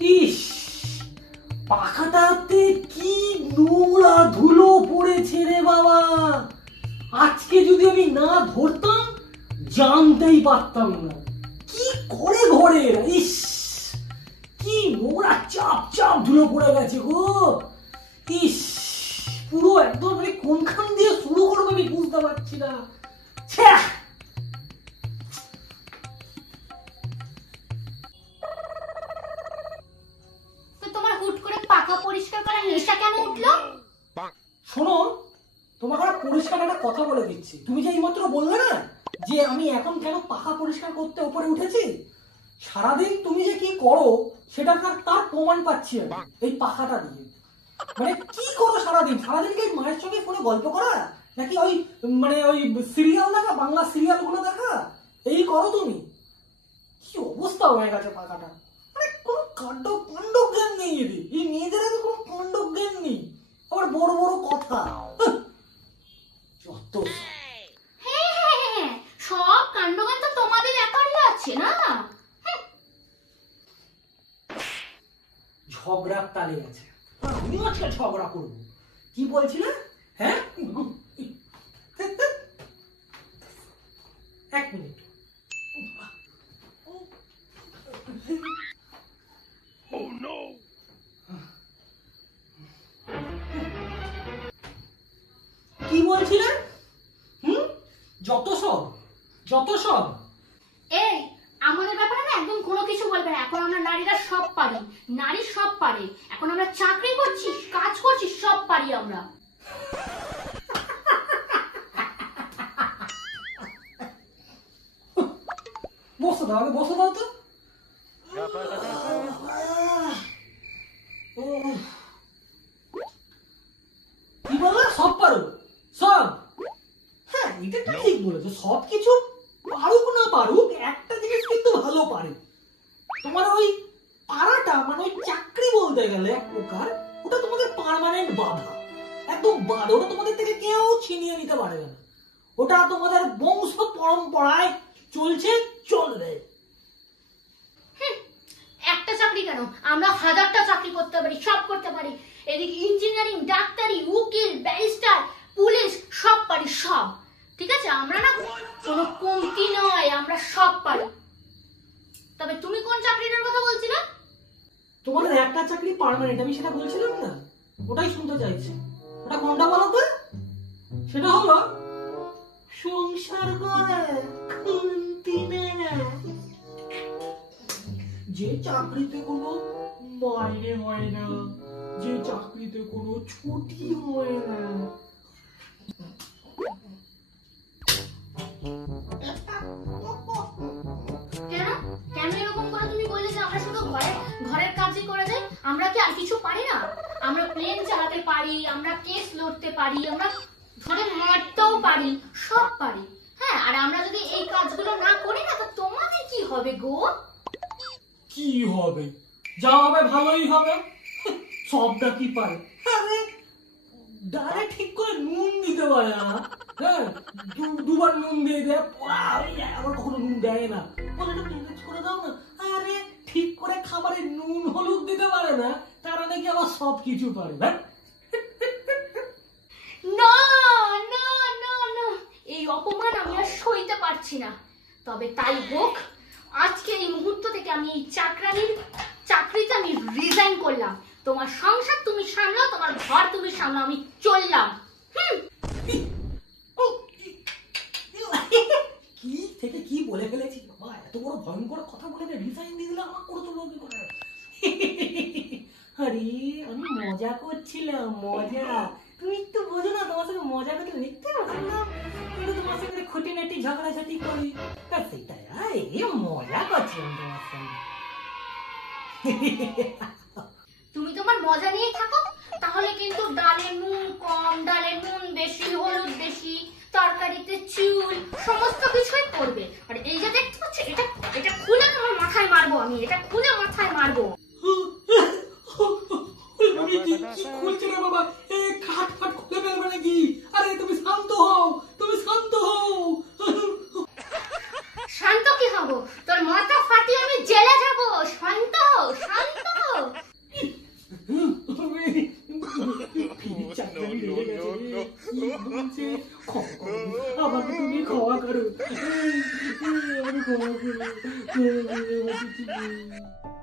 ইস, পাখাটাতে কি নোংরা ধুলো পড়েছে রে বাবা। আজকে যদি আমি না ধরতাম জানতেই পারতাম না কি করে ঘরে। ইস, কি নোংরা চাপ চাপ ধুলো পড়ে গেছে গো। ইস, পুরো একদম আমি কোনখান দিয়ে শুরু করবো আমি বুঝতে পারছি না। তোমার হুট করে পাকা পরিষ্কার করার নেশা কেন উঠলো? শোনো, তোমাকে পরিষ্কার একটা কথা বলে দিচ্ছি। তুমি যে এইমাত্র বললে না যে আমি এখন কেন পাখা পরিষ্কার করতে উপরে উঠেছি, সারাদিন তুমি যে কি করো সেটা তার প্রমাণ পাচ্ছি আমি এই পাখাটা দিয়ে। মানে কি করো সারাদিন? সারাদিন কি মায়ের সঙ্গে ফোনে গল্প করা, নাকি ওই মানে ওই সিরিয়াল দেখা, বাংলা সিরিয়াল গুলো দেখা, এই করো তুমি? কি অবস্থা হয়ে গেছে পাখাটা। মানে কোনো কাণ্ড জ্ঞান নেই এদের, এই মেয়েদের কোনো কাণ্ড জ্ঞান নেই, আবার বড় বড় কথা। যত হ্যাঁ, সব কাণ্ডজ্ঞান তো তোমাদের একারই আছে না? ঝগড়ার তালে আছে, আমি আজকে ঝগড়া করবো। কি বলছিলে? হ্যাঁ, এক মিনিট। কি বলছিলে? যত সব এই আমাদের ব্যাপারে না একদম কোনো কিছু বলবে না। এখন আমরা নারীরা সব পারি, নারী সব পারে। এখন আমরা চাকরি করছি, কাজ করছি, সব পারি আমরা। বসে দাও, আগে বসে দাও তো। কি বললো? সব পারো? সব? হ্যাঁ, এটা তো ঠিক বলেছো। সব কিছু পারুক না পারুক, একটা জিনিস কিন্তু ভালো পারে। তোমার ওই পাড়াটা, মানে ওই চাকরি বলতে গেলে এক প্রকার, ওটা তোমাদের পার্মানেন্ট বাধা, একদম বাধা। ওটা তোমাদের থেকে কেউ ছিনিয়ে নিতে পারবে না। ওটা তোমাদের বংশ পরম্পরায় চলছে, চলবে। একটা চাকরি কেন, আমরা হাজারটা চাকরি করতে পারি, সব করতে পারি। এদিকে ইঞ্জিনিয়ারিং, ডাক্তারি, উকিল, ব্যারিস্টার, পুলিশ, সব পারি, সব। ঠিক আছে, আমরা না কোনো কমতি নয়, আমরা সব পারি। তবে তুমি কোন চাকরিটার কথা বলছিলে? তোমাদের একটা চাকরি পার্মানেন্ট, আমি সেটা বলছিলাম না, ওটাই শুনতে চাইছি। ওটা কোনটা বলো তো? সেটা হলো সংসার করে খুন্তি নেয়, যে চাকরিতে কোনো মাইনে হয় না, যে চাকরিতে কোনো ছুটি হয় না। কেন কেন এরকম করে তুমি বললে যে আমরা শুধু ঘরের কাজই করে যাই? আমরা কি আর কিছু পারি না? আমরা প্লেন চালাতে পারি, আমরা কেস লড়তে পারি, আমরা ধরে মারতেও পারি, সব পারি। হ্যাঁ, আর আমরা যদি এই কাজগুলো না করি না, তো তোমাদের কি হবে গো? কি হবে? যা হবে ভালোই হবে। সবটা কি পারে? আরে ডালে ঠিক করে নুন দিতে পারে না। হ্যাঁ, দুবার নুন দিয়ে দেয়, আবার কখনো নুন দেয় না, বলে একটু ম্যানেজ করে দাও না। আরে ঠিক করে খাবারে নুন হলুদ দিতে পারে না, তারা নাকি আবার সব কিছু পারে। না না না না, এই অপমান আমি আর সইতে পারছি না। তবে তাই হোক, আজকে এই মুহূর্ত থেকে আমি এই চাকরিতে আমি রিজাইন করলাম। তোমার সংসার তুমি সামলাও, তোমার ঘর তুমি সামলাও, আমি চললাম। কি থেকে কি বলে ফেলেছি বাবা, এত বড় ভয়ঙ্কর কথা বলে রিজাইন দিয়ে দিলে আমার করে চলবে কি করে? আরে আমি মজা করছিলাম, মজা। তুমি তো বোঝো না, তোমার সঙ্গে মজা করতে লিখতে পারলাম, কিন্তু তোমার সঙ্গে খুঁটিনাটি ঝগড়াঝাটি করি, সেটাই মজা করছিলাম তোমার সঙ্গে। তুমি তোমার মজা নিয়ে থাকো, তাহলে কিন্তু ডালে নুন কম, ডালে নুন বেশি, হলুদ বেশি, তরকারিতে চুল, সমস্ত কিছুই পড়বে। আর এই যে দেখতে পাচ্ছ, এটা খুলে তোমার মাথায় মারবো আমি, এটা খুলে মাথায় মারবো। কি খুলছে না বাবা, খাট ফাট খুলে ফেলবে নাকি? আরে তুমি শান্ত হও, তুমি শান্ত হও। শান্ত কি হবো? তোর মাথা ফাটিয়ে আমি জেলে যাবো। শান্ত হও, শান্ত হও। ক্ষমা করো, আমাকে তুমি ক্ষমা করো, আমি ক্ষমা করো, ক্ষমা করো, আমাকে তুমি।